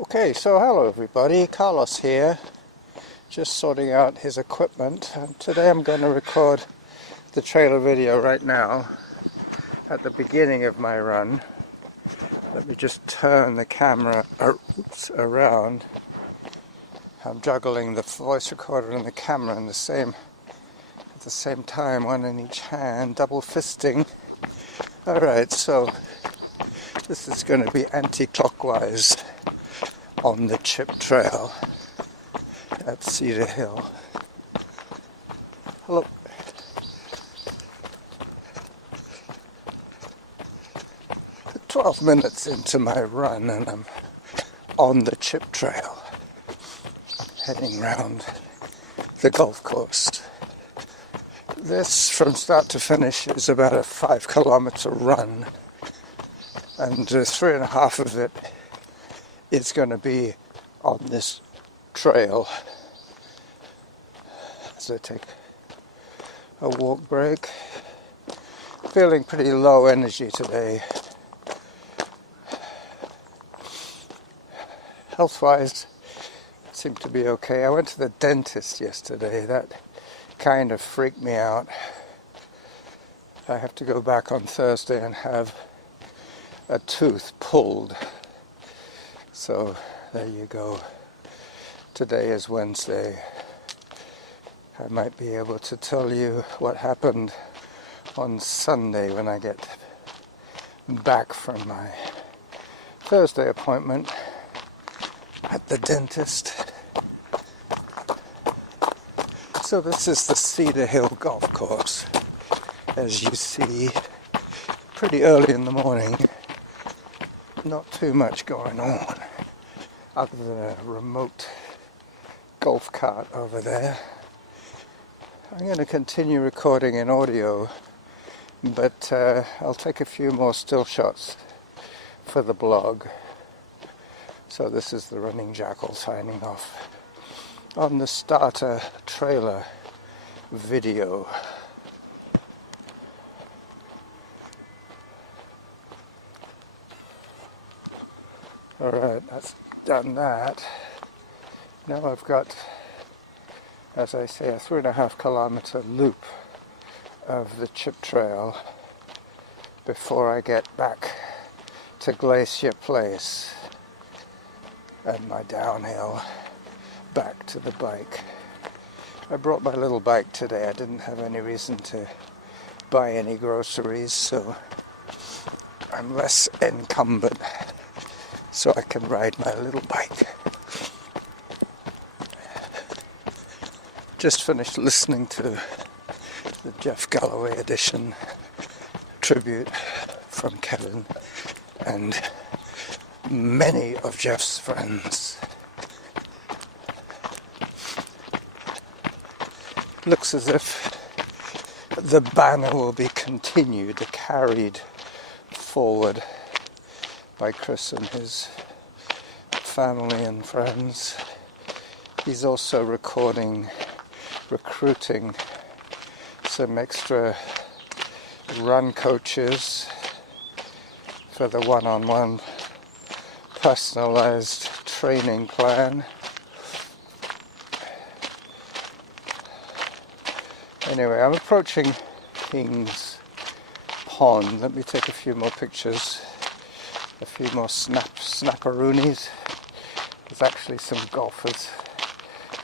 Okay, so hello everybody, Carlos here, just sorting out his equipment, and today I'm going to record the trailer video right now at the beginning of my run. Let me just turn the camera around. I'm juggling the voice recorder and the camera at the same time, one in each hand, double fisting. Alright, so this is going to be anti-clockwise on the chip trail at Cedar Hill. Hello. We're 12 minutes into my run and I'm on the chip trail, heading round the golf course. This, from start to finish, is about a 5-kilometer run, and 3.5 of it is going to be on this trail. So take a walk break. Feeling pretty low energy today. Health-wise, seem to be okay. I went to the dentist yesterday. That kind of freaked me out. I have to go back on Thursday and have a tooth pulled. So there you go. Today is Wednesday. I might be able to tell you what happened on Sunday when I get back from my Thursday appointment at the dentist. So this is the Cedar Hill Golf Course. As you see, pretty early in the morning. Not too much going on, other than a remote golf cart over there. I'm going to continue recording in audio, but I'll take a few more still shots for the blog. So this is the running Jackal signing off on the starter trailer video. Alright, that's done that. Now I've got, as I say, a 3.5 kilometer loop of the chip trail before I get back to Glacier Place and my downhill back to the bike. I brought my little bike today. I didn't have any reason to buy any groceries, so I'm less encumbered, so I can ride my little bike. Just finished listening to the Jeff Galloway edition tribute from Kevin and many of Jeff's friends. Looks as if the banner will be continued, carried forward by Chris and his family and friends. He's also recruiting some extra run coaches for the one-on-one personalized training plan. Anyway, I'm approaching King's Pond. Let me take a few more pictures, a few more snapperoonies. There's actually some golfers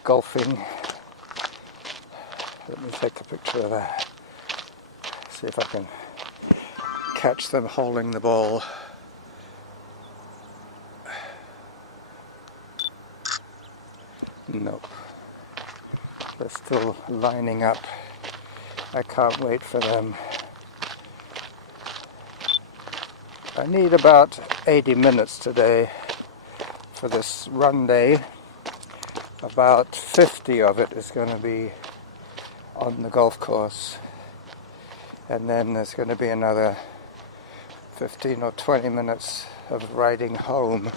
golfing. Let me take a picture of that. See if I can catch them holding the ball. Nope. They're still lining up. I can't wait for them. I need about 80 minutes today for this run day. About 50 of it is going to be on the golf course, and then there's going to be another 15 or 20 minutes of riding home.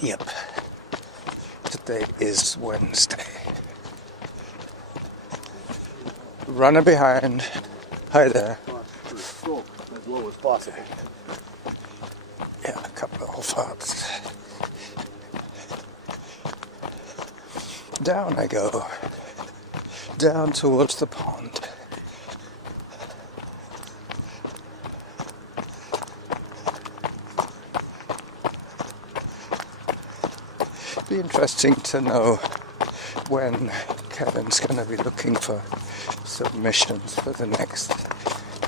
Yep, today is Wednesday. Runner behind. Hi there. As low as possible. Yeah. farts. Down I go, down towards the pond. Be interesting to know when Kevin's going to be looking for submissions for the next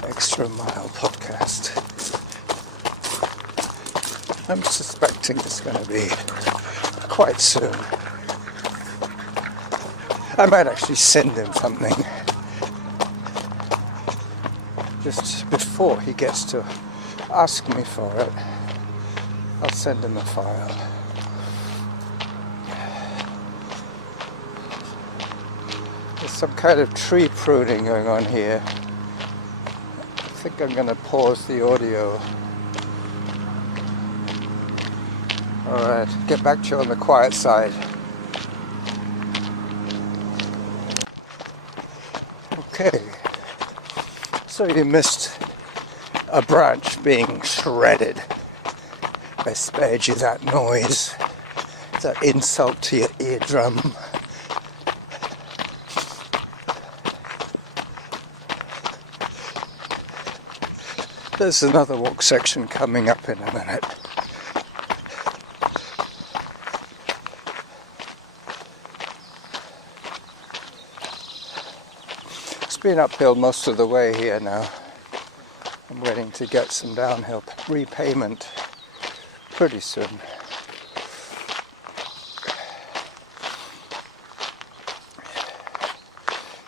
Extra Mile podcast. I'm suspecting it's going to be quite soon. I might actually send him something just before he gets to ask me for it. I'll send him a file. There's some kind of tree pruning going on here. I think I'm going to pause the audio. Alright, get back to you on the quiet side. Okay, so you missed a branch being shredded. I spared you that noise, that insult to your eardrum. There's another walk section coming up in a minute. It's been uphill most of the way here now. I'm waiting to get some downhill repayment pretty soon.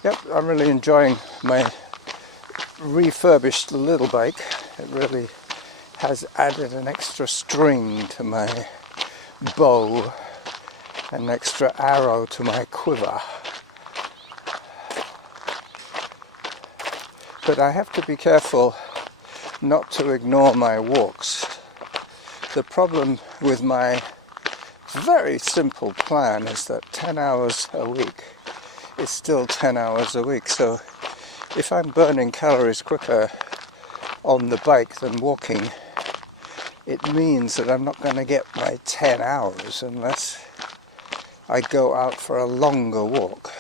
Yep, I'm really enjoying my refurbished little bike. It really has added an extra string to my bow, an extra arrow to my quiver. But I have to be careful not to ignore my walks. The problem with my very simple plan is that 10 hours a week is still 10 hours a week. So if I'm burning calories quicker on the bike than walking, it means that I'm not going to get my 10 hours unless I go out for a longer walk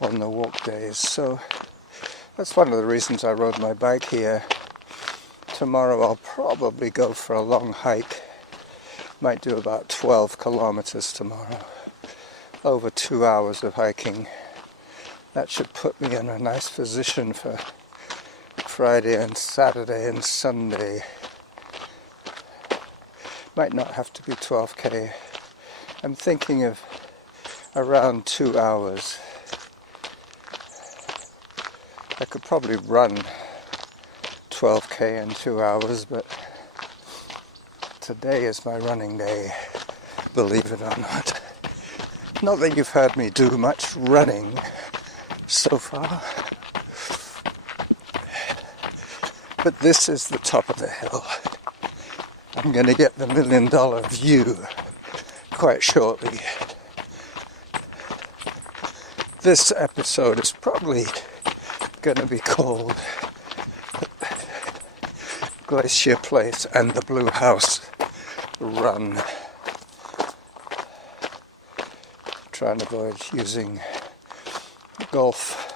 on the walk days. So that's one of the reasons I rode my bike here. Tomorrow I'll probably go for a long hike. Might do about 12 kilometers tomorrow. Over 2 hours of hiking. That should put me in a nice position for Friday and Saturday and Sunday. Might not have to be 12k. I'm thinking of around 2 hours. I could probably run 12k in 2 hours, but today is my running day, believe it or not. Not that you've heard me do much running so far, but this is the top of the hill. I'm going to get the $1 million view quite shortly. This episode is probably going to be called Glacier Place and the Blue House Run. Try and avoid using golf,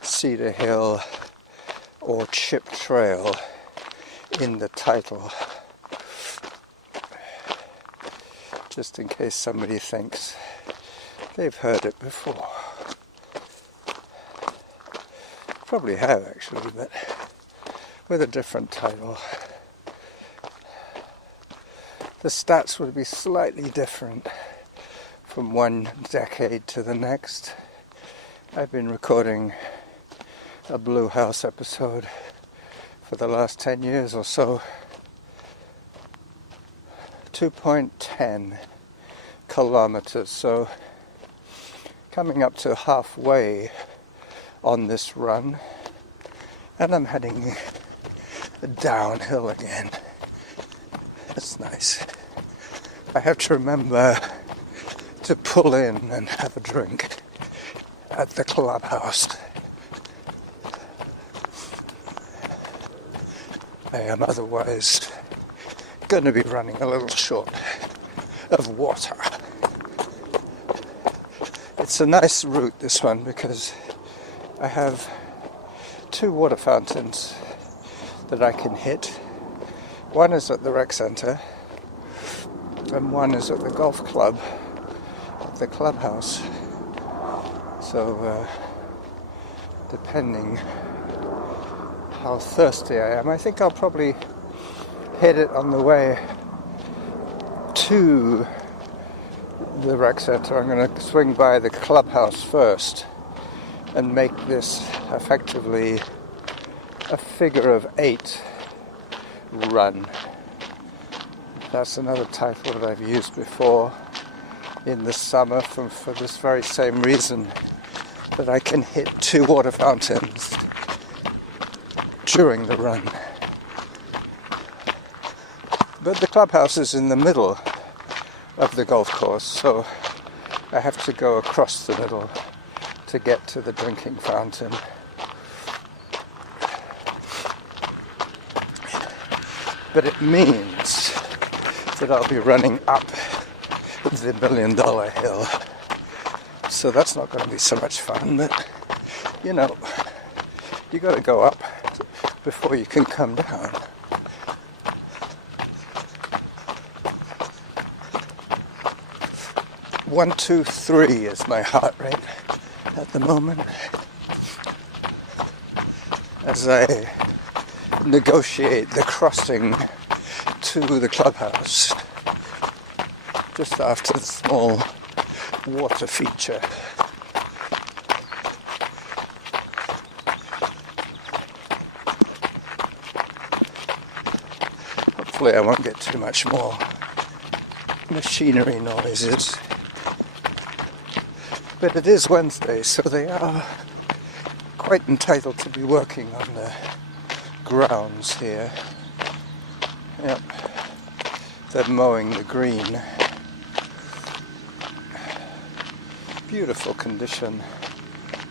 Cedar Hill or Chip Trail in the title, just in case somebody thinks they've heard it before. Probably have actually, but with a different title. The stats would be slightly different from one decade to the next. I've been recording a Blue House episode for the last 10 years or so. 2.10 kilometers, so coming up to halfway on this run, and I'm heading downhill again. That's nice. I have to remember to pull in and have a drink at the clubhouse. I am otherwise going to be running a little short of water. It's a nice route, this one, because I have 2 water fountains that I can hit. One is at the rec center and one is at the golf club, at the clubhouse. So depending how thirsty I am, I think I'll probably hit it on the way to the rec center. I'm going to swing by the clubhouse first and make this effectively a figure of 8 run. That's another title that I've used before in the summer for this very same reason, that I can hit 2 water fountains during the run. But the clubhouse is in the middle of the golf course, so I have to go across the middle to get to the drinking fountain. But it means that I'll be running up the $1 million hill. So that's not going to be so much fun, but you know, you got to go up before you can come down. One, 2, 3 is my heart rate at the moment as I negotiate the crossing to the clubhouse just after the small water feature. Hopefully I won't get too much more machinery noises. But it is Wednesday, so they are quite entitled to be working on the grounds here. Yep, they're mowing the green. Beautiful condition.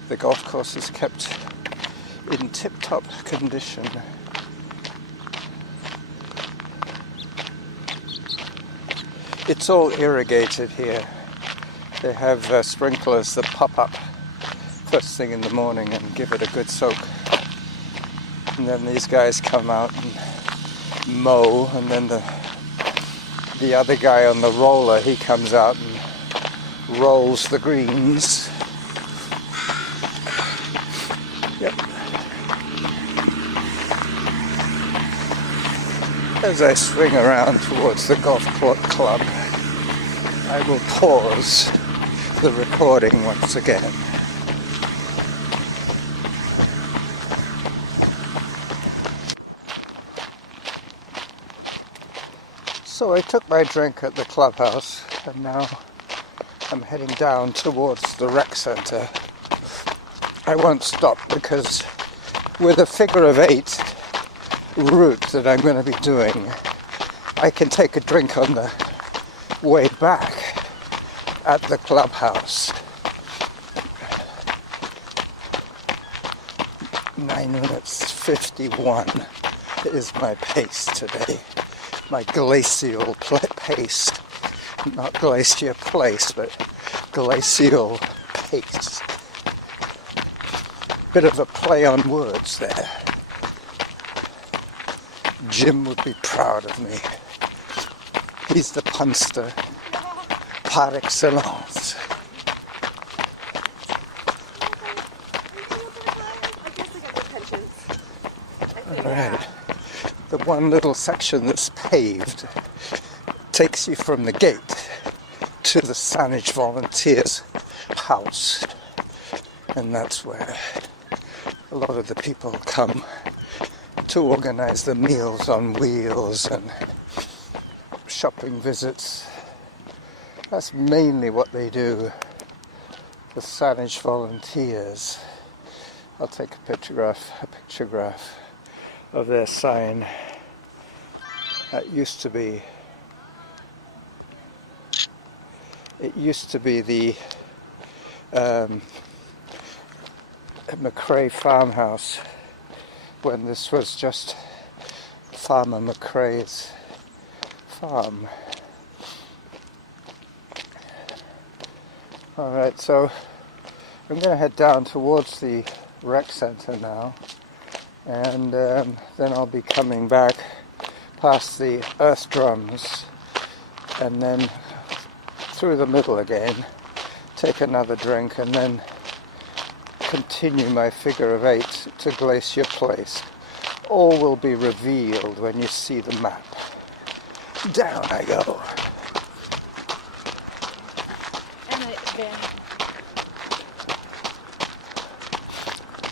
The golf course is kept in tip-top condition. It's all irrigated here. They have sprinklers that pop up first thing in the morning and give it a good soak. And then these guys come out and mow, and then the other guy on the roller, he comes out and rolls the greens. Yep. As I swing around towards the golf club, I will pause the recording once again. So I took my drink at the clubhouse and now I'm heading down towards the rec center. I won't stop because with a figure of 8 route that I'm going to be doing, I can take a drink on the way back at the clubhouse. 9 minutes 51 is my pace today. My glacial pace. Not glacier place, but glacial pace. Bit of a play on words there. Jim would be proud of me. He's the punster par excellence. Alright. The one little section that's paved takes you from the gate to the Saanich Volunteers house. And that's where a lot of the people come to organize the Meals on Wheels and shopping visits. That's mainly what they do, the Saanich Volunteers. I'll take a pictograph of their sign. That used to be, it used to be the McRae farmhouse when this was just Farmer McRae's farm. Alright, so I'm going to head down towards the rec center now, and then I'll be coming back past the earth drums and then through the middle again, take another drink, and then continue my figure of 8 to Glacier Place. All will be revealed when you see the map. Down I go.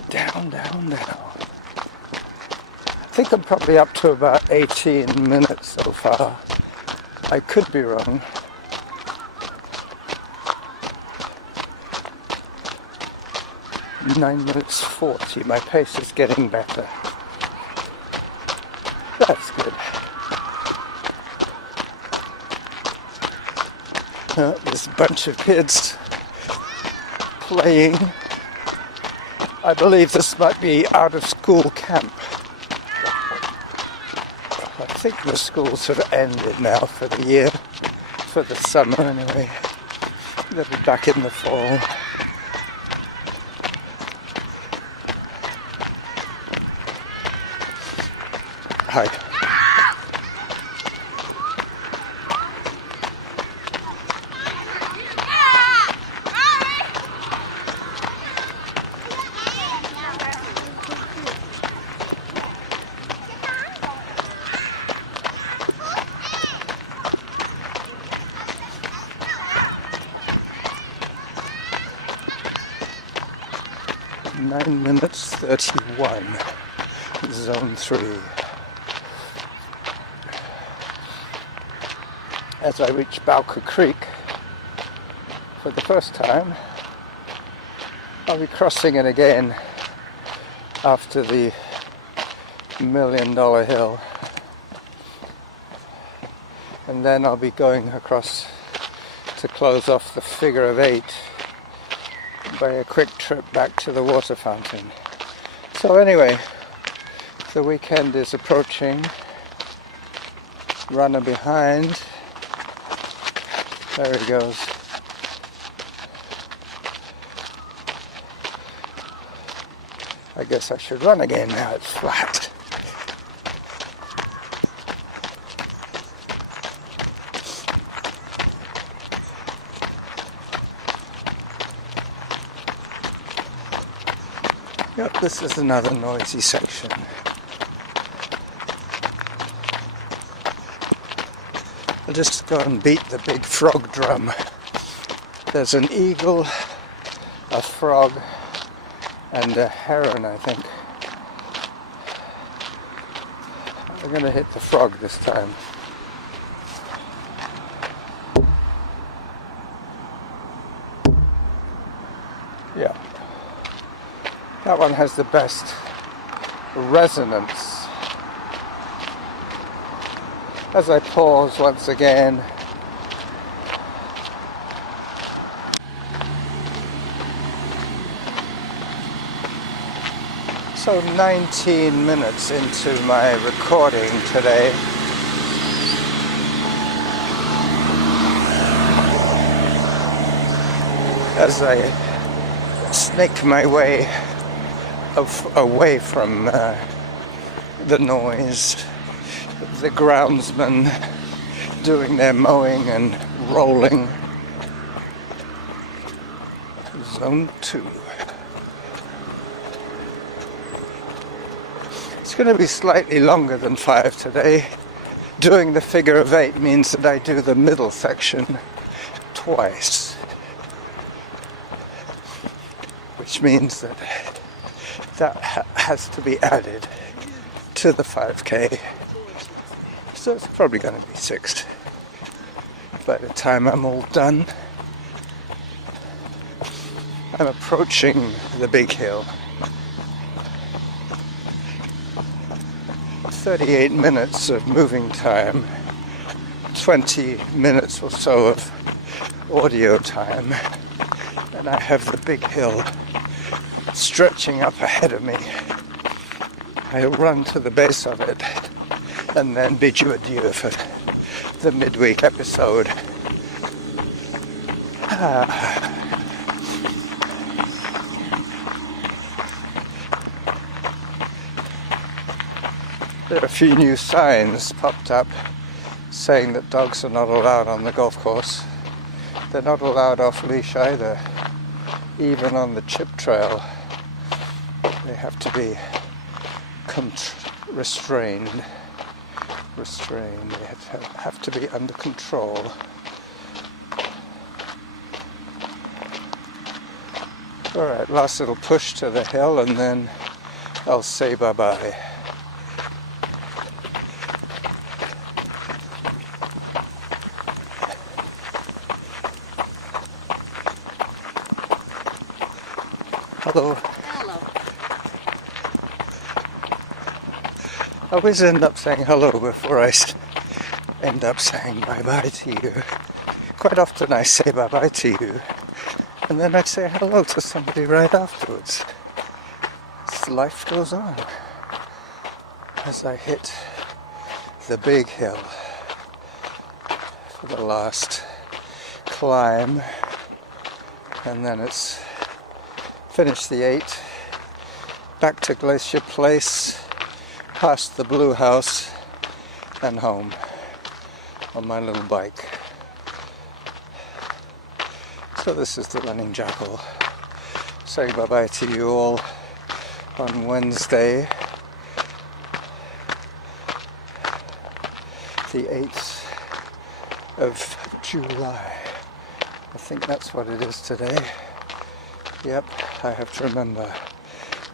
Down, down, down. I think I'm probably up to about 18 minutes so far. I could be wrong. Nine minutes 40. My pace is getting better. That's good. There's a bunch of kids playing. I believe this might be out of school camp. I think the schools have ended now for the year, for the summer anyway. They'll be back in the fall. Hi. Nine minutes 31, zone 3. As I reach Bowker Creek for the first time, I'll be crossing it again after the $1 Million Hill, and then I'll be going across to close off the figure of 8 by a quick trip back to the water fountain. So anyway, the weekend is approaching. Runner behind. There he goes. I guess I should run again now it's flat. Yep, this is another noisy section. I'll just go and beat the big frog drum. There's an eagle, a frog, and a heron, I think. I'm going to hit the frog this time. Yeah. That one has the best resonance. As I pause once again, so 19 minutes into my recording today. As I snake my way away from the noise, the groundsmen doing their mowing and rolling. Zone 2. It's going to be slightly longer than 5 today. Doing the figure of 8 means that I do the middle section twice, which means that has to be added to the 5K. So it's probably going to be 6 by the time I'm all done. I'm approaching the big hill. 38 minutes of moving time, 20 minutes or so of audio time, and I have the big hill stretching up ahead of me. I'll run to the base of it and then bid you adieu for the midweek episode. There are a few new signs popped up saying that dogs are not allowed on the golf course. They're not allowed off leash either. Even on the chip trail, they have to be restrained. They have to be under control. Alright, last little push to the hill and then I'll say bye-bye. Hello. Hello. I always end up saying hello before I end up saying bye-bye to you. Quite often I say bye-bye to you, and then I say hello to somebody right afterwards. Life goes on as I hit the big hill for the last climb, and then it's finished the 8, back to Glacier Place, past the Blue House, and home on my little bike. So this is the running Jackal, saying bye-bye to you all on Wednesday, the 8th of July. I think that's what it is today. Yep, I have to remember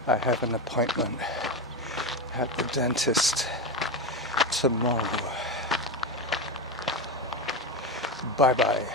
I have an appointment at the dentist tomorrow. Bye-bye.